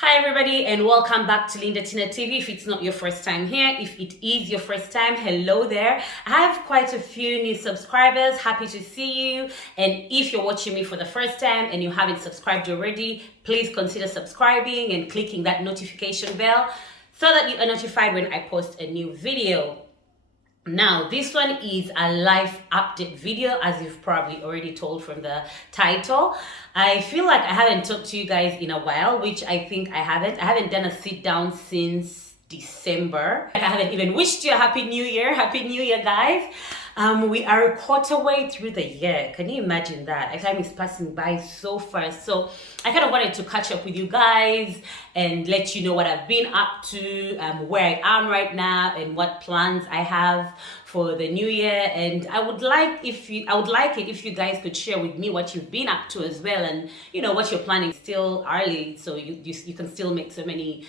Hi everybody and welcome back to Linda Tina TV. If it's not your first time here, if it is your first time, hello there. I have quite a few new subscribers. Happy to see you. And if you're watching me for the first time and you haven't subscribed already, please consider subscribing and clicking that notification bell so that you are notified when I post a new video. Now, this one is a life update video, as you've probably already told from the title. I feel like I haven't talked to you guys in a while, which I think I haven't. I haven't done a sit down since December. I haven't even wished you a happy new year. Happy new year, guys. We are a quarter way through the year. Can you imagine that? Time is passing by so fast. So I kind of wanted to catch up with you guys and let you know what I've been up to, where I am right now, and what plans I have for the new year. And I would like it if you guys could share with me what you've been up to as well, and what you're planning. Still early, so you can still make so many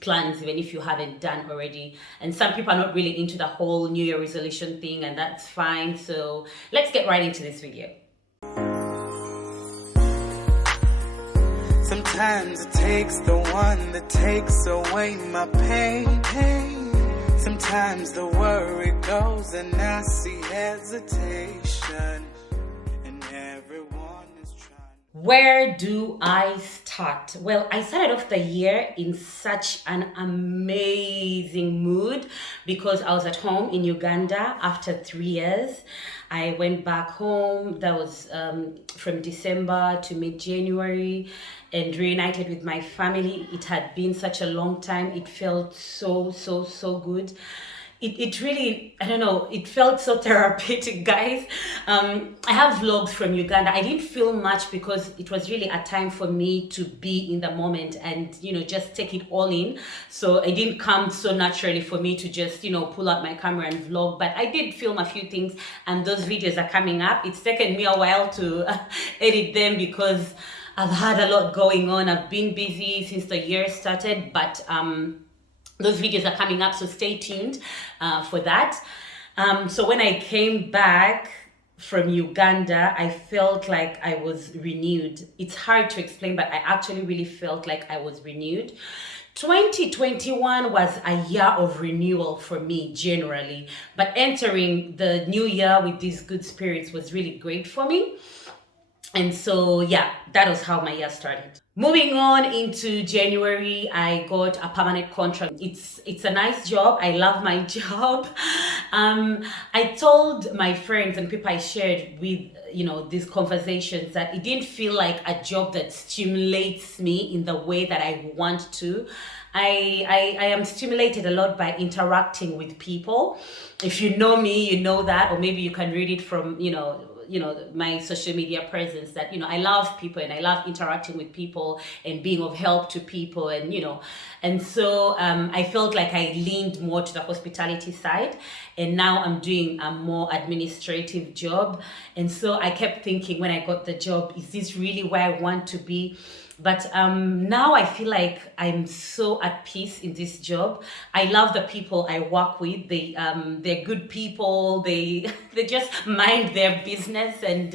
plans even if you haven't done already. And some people are not really into the whole New Year resolution thing, and that's fine. So let's get right into this video. Sometimes it takes the one that takes away my pain. Sometimes the worry goes and I see hesitation, and everyone is trying. Where do I start? Well, I started off the year in such an amazing mood because I was at home in Uganda after 3 years. I went back home. That was from December to mid-January, and reunited with my family. It had been such a long time. It felt so good. It really, I don't know, it felt so therapeutic, guys. I have vlogs from Uganda. I didn't film much because it was really a time for me to be in the moment and, just take it all in. So it didn't come so naturally for me to just, pull out my camera and vlog. But I did film a few things, and those videos are coming up. It's taken me a while to edit them because I've had a lot going on. I've been busy since the year started, but those videos are coming up, so stay tuned for that. So when I came back from Uganda, I felt like I was renewed. It's hard to explain, but I actually really felt like I was renewed. 2021 was a year of renewal for me generally, but entering the new year with these good spirits was really great for me. And so, yeah, that was how my year started. Moving on into January, I got a permanent contract. It's a nice job. I love my job. I told my friends and people I shared with, these conversations, that it didn't feel like a job that stimulates me in the way that I want to. I am stimulated a lot by interacting with people. If you know me, you know that, or maybe you can read it from, my social media presence, that I love people and I love interacting with people and being of help to people, and so I felt like I leaned more to the hospitality side, and now I'm doing a more administrative job. And so I kept thinking when I got the job, is this really where I want to be? But now I feel like I'm so at peace in this job. I love the people I work with. They're good people. They just mind their business, and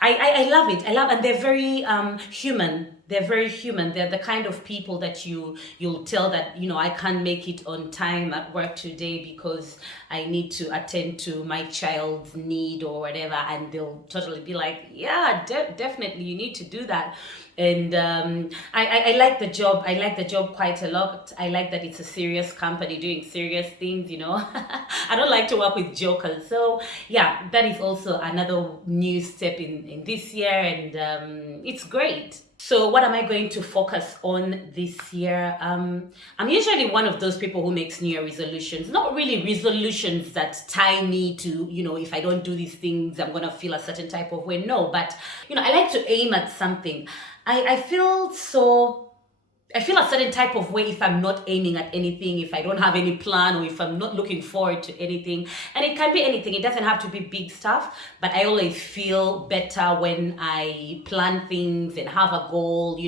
I love it. And they're very human. They're very human. They're the kind of people that you'll tell that, I can't make it on time at work today because I need to attend to my child's need or whatever, and they'll totally be like, yeah, definitely you need to do that. And I like the job. I like the job quite a lot. I like that it's a serious company doing serious things, I don't like to work with jokers. So yeah, that is also another new step in this year, and it's great. So what am I going to focus on this year? I'm usually one of those people who makes New Year resolutions. Not really resolutions that tie me to, if I don't do these things, I'm going to feel a certain type of way. No, but, I like to aim at something. I feel a certain type of way if I'm not aiming at anything, if I don't have any plan, or if I'm not looking forward to anything. And it can be anything. It doesn't have to be big stuff, but I always feel better when I plan things and have a goal,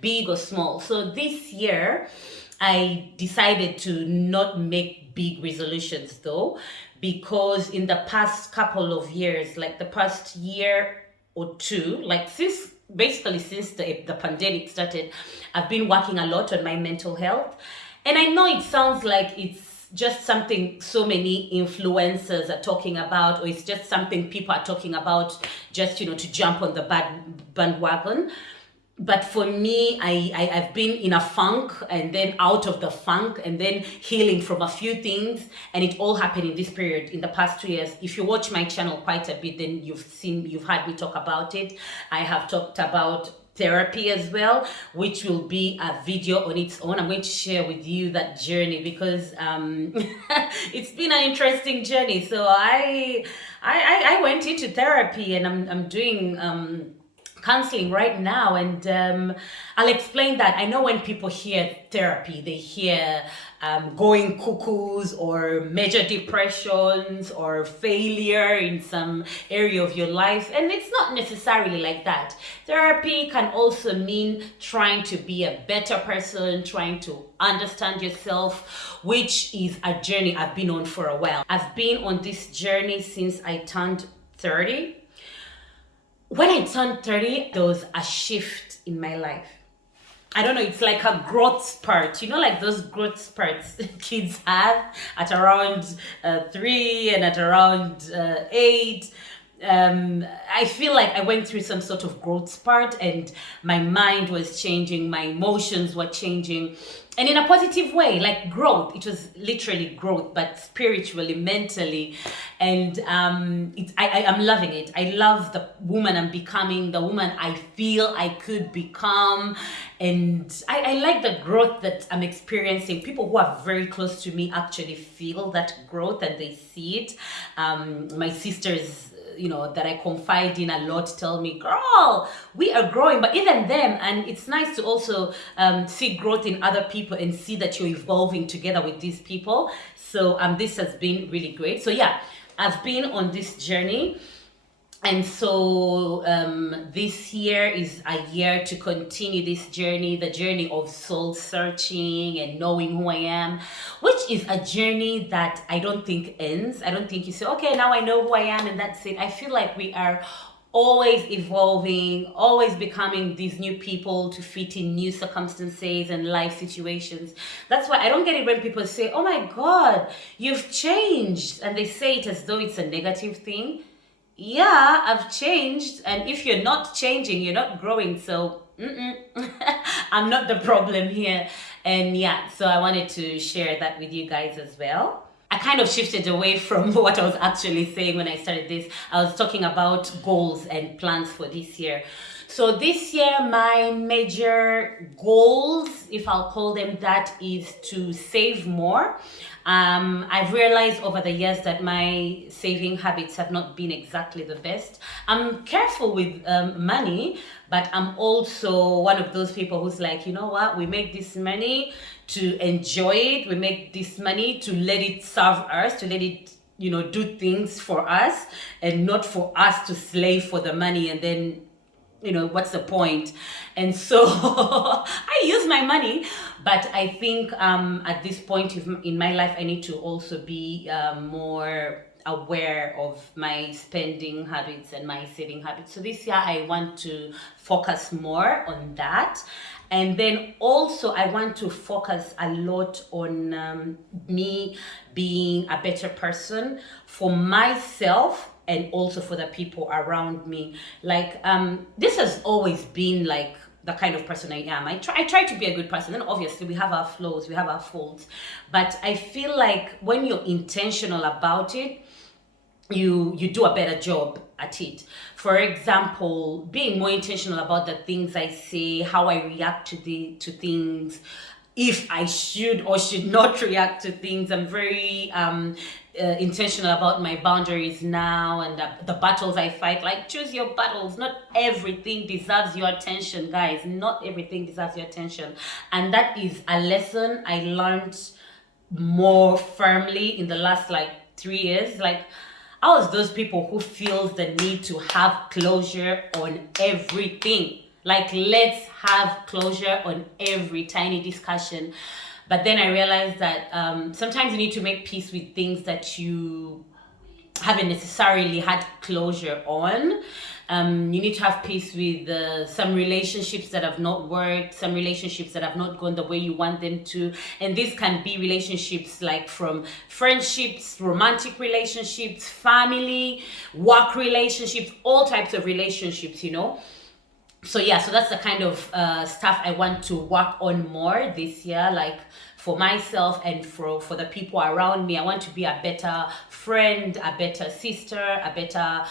big or small. So this year, I decided to not make big resolutions though, because in the past couple of years, like the past year or two, like since basically since the pandemic started, I've been working a lot on my mental health. And I know it sounds like it's just something so many influencers are talking about, or it's just something people are talking about just, to jump on the bandwagon. But for me, I've been in a funk and then out of the funk and then healing from a few things. And it all happened in this period, in the past 2 years. If you watch my channel quite a bit, then you've heard me talk about it. I have talked about therapy as well, which will be a video on its own. I'm going to share with you that journey because it's been an interesting journey. So I went into therapy, and I'm doing counseling right now, and I'll explain that. I know when people hear therapy, they hear going cuckoos or major depressions or failure in some area of your life, and it's not necessarily like that. Therapy can also mean trying to be a better person, trying to understand yourself, which is a journey I've been on for a while. I've been on this journey since I turned 30. When I turned 30, there was a shift in my life. I don't know, it's like a growth spurt. Like those growth spurts kids have at around 3 and at around 8. I feel like I went through some sort of growth spurt, and my mind was changing, my emotions were changing, and in a positive way, like growth. It was literally growth, but spiritually, mentally, and I'm loving it. I love the woman I'm becoming, the woman I feel I could become, and I like the growth that I'm experiencing. People who are very close to me actually feel that growth and they see it. My sisters, that I confide in a lot, tell me, girl, we are growing. But even them, and it's nice to also see growth in other people and see that you're evolving together with these people. So this has been really great. So yeah, I've been on this journey. And so this year is a year to continue this journey, the journey of soul searching and knowing who I am, which is a journey that I don't think ends. I don't think you say, okay, now I know who I am and that's it. I feel like we are always evolving, always becoming these new people to fit in new circumstances and life situations. That's why I don't get it when people say, oh my God, you've changed. And they say it as though it's a negative thing. Yeah, I've changed, and if you're not changing, you're not growing. So I'm not the problem here. And yeah, so I wanted to share that with you guys as well. I kind of shifted away from what I was actually saying when I started this. I was talking about goals and plans for this year. So this year, my major goals, if I'll call them that, is to save more. I've realized over the years that my saving habits have not been exactly the best. I'm careful with money, but I'm also one of those people who's like, you know what, we make this money to enjoy it. We make this money to let it serve us, to let it, do things for us, and not for us to slave for the money and then what's the point? And so I use my money, but I think at this point in my life, I need to also be more aware of my spending habits and my saving habits. So this year, I want to focus more on that. And then also, I want to focus a lot on me being a better person for myself and also for the people around me. Like this has always been like the kind of person I am. I try to be a good person, and obviously we have our flaws, we have our faults, but I feel like when you're intentional about it, you do a better job at it. For example, being more intentional about the things I say, how I react to things, if I should or should not react to things. I'm very intentional about my boundaries now, and the battles I fight. Like, choose your battles. Not everything deserves your attention, guys. Not everything deserves your attention. And that is a lesson I learned more firmly in the last 3 years. I was those people who feels the need to have closure on everything. Let's have closure on every tiny discussion. But then I realized that sometimes you need to make peace with things that you haven't necessarily had closure on. You need to have peace with some relationships that have not worked, some relationships that have not gone the way you want them to. And this can be relationships like from friendships, romantic relationships, family, work relationships, all types of relationships, you know. So yeah, so that's the kind of stuff I want to work on more this year, like for myself and for the people around me. I want to be a better friend, a better sister, a better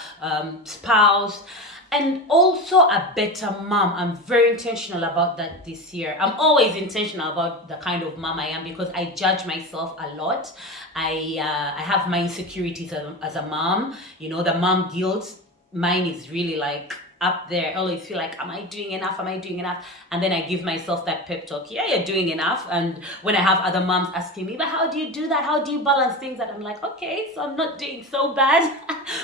spouse, and also a better mom. I'm very intentional about that this year. I'm always intentional about the kind of mom I am because I judge myself a lot. I have my insecurities as a mom. You know, the mom guilt. Mine is really like up there. I always feel like, am I doing enough? Am I doing enough? And then I give myself that pep talk. Yeah, you're doing enough. And when I have other moms asking me, but how do you do that? How do you balance things? And I'm like, okay, so I'm not doing so bad.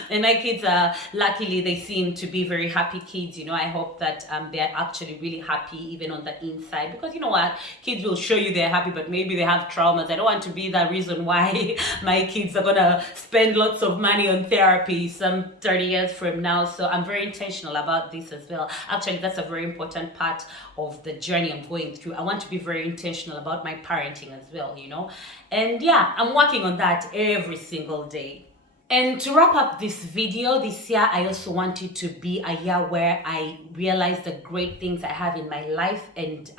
And my kids are, luckily, they seem to be very happy kids. You know, I hope that they're actually really happy even on the inside. Because you know what? Kids will show you they're happy, but maybe they have traumas. I don't want to be the reason why my kids are going to spend lots of money on therapy some 30 years from now. So I'm very intentional about this as well. Actually, that's a very important part of the journey I'm going through. I want to be very intentional about my parenting as well, you know. And yeah, I'm working on that every single day. And to wrap up this video, this year, I also want it to be a year where I realize the great things I have in my life and,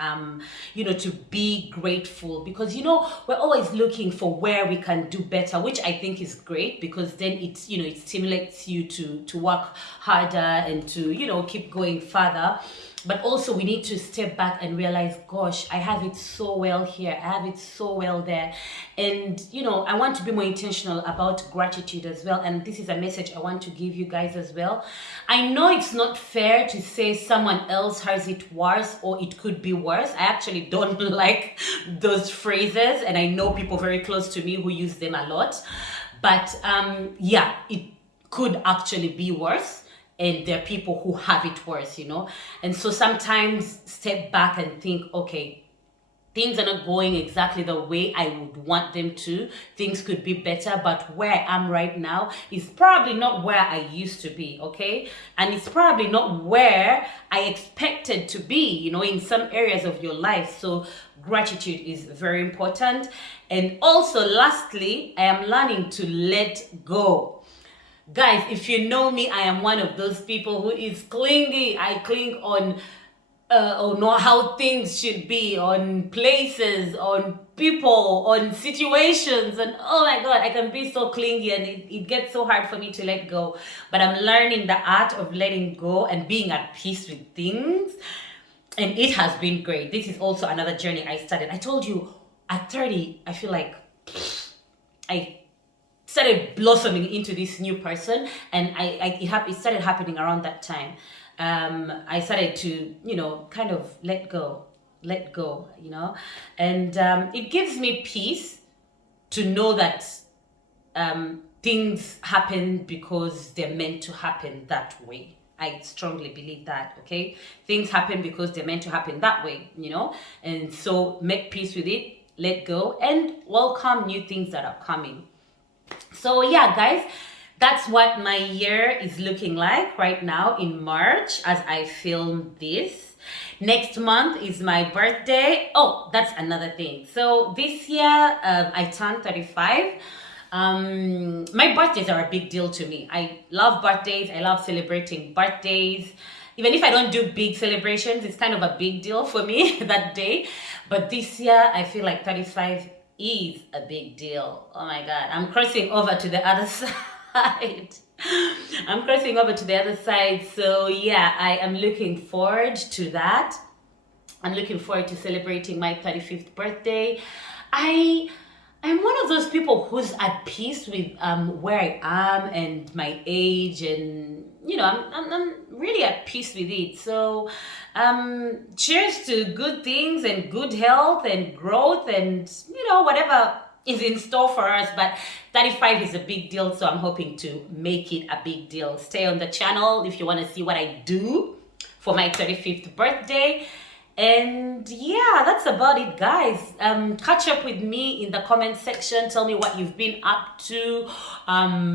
you know, to be grateful because, you know, we're always looking for where we can do better, which I think is great because then it's, you know, it stimulates you to work harder and to, you know, keep going further. But also we need to step back and realize, gosh, I have it so well here. I have it so well there. And, you know, I want to be more intentional about gratitude as well. And this is a message I want to give you guys as well. I know it's not fair to say someone else has it worse or it could be worse. I actually don't like those phrases. And I know people very close to me who use them a lot. But yeah, it could actually be worse. And there are people who have it worse, you know. And so sometimes step back and think, okay, things are not going exactly the way I would want them to. Things could be better, but where I am right now is probably not where I used to be, okay? And it's probably not where I expected to be, you know, in some areas of your life. So gratitude is very important. And also, lastly, I am learning to let go. Guys, if you know me, I am one of those people who is clingy. I cling on how things should be, on places, on people, on situations. And oh my God, I can be so clingy and it gets so hard for me to let go. But I'm learning the art of letting go and being at peace with things. And it has been great. This is also another journey I started. I told you, at 30, I feel like I started blossoming into this new person, and it started happening around that time. I started to, you know, kind of let go, you know, and it gives me peace to know that things happen because they're meant to happen that way. I strongly believe that, okay? Things happen because they're meant to happen that way, you know, and so make peace with it, let go, and welcome new things that are coming. So yeah, guys, that's what my year is looking like right now in March as I film this. Next month is my birthday. Oh, that's another thing. So this year, I turned 35. My birthdays are a big deal to me. I love birthdays. I love celebrating birthdays. Even if I don't do big celebrations, it's kind of a big deal for me that day. But this year, I feel like 35 is a big deal. Oh my God, I'm crossing over to the other side. I'm crossing over to the other side. So yeah, I am looking forward to that. I'm looking forward to celebrating my 35th birthday. I'm one of those people who's at peace with where I am and my age, and you know, I'm really at peace with it. So cheers to good things and good health and growth and, you know, whatever is in store for us. But 35 is a big deal, so I'm hoping to make it a big deal. Stay on the channel if you want to see what I do for my 35th birthday. And yeah, that's about it, guys. Catch up with me in the comment section. Tell me what you've been up to.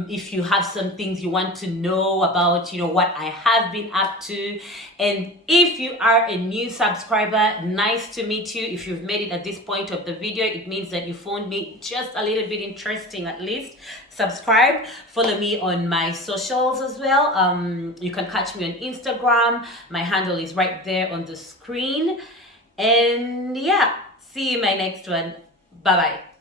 If you have some things you want to know about, what I have been up to. And if you are a new subscriber, nice to meet you. If you've made it at this point of the video, it means that you found me just a little bit interesting at least. Subscribe, follow me on my socials as well. You can catch me on Instagram. My handle is right there on the screen. And yeah, see you in my next one. Bye bye.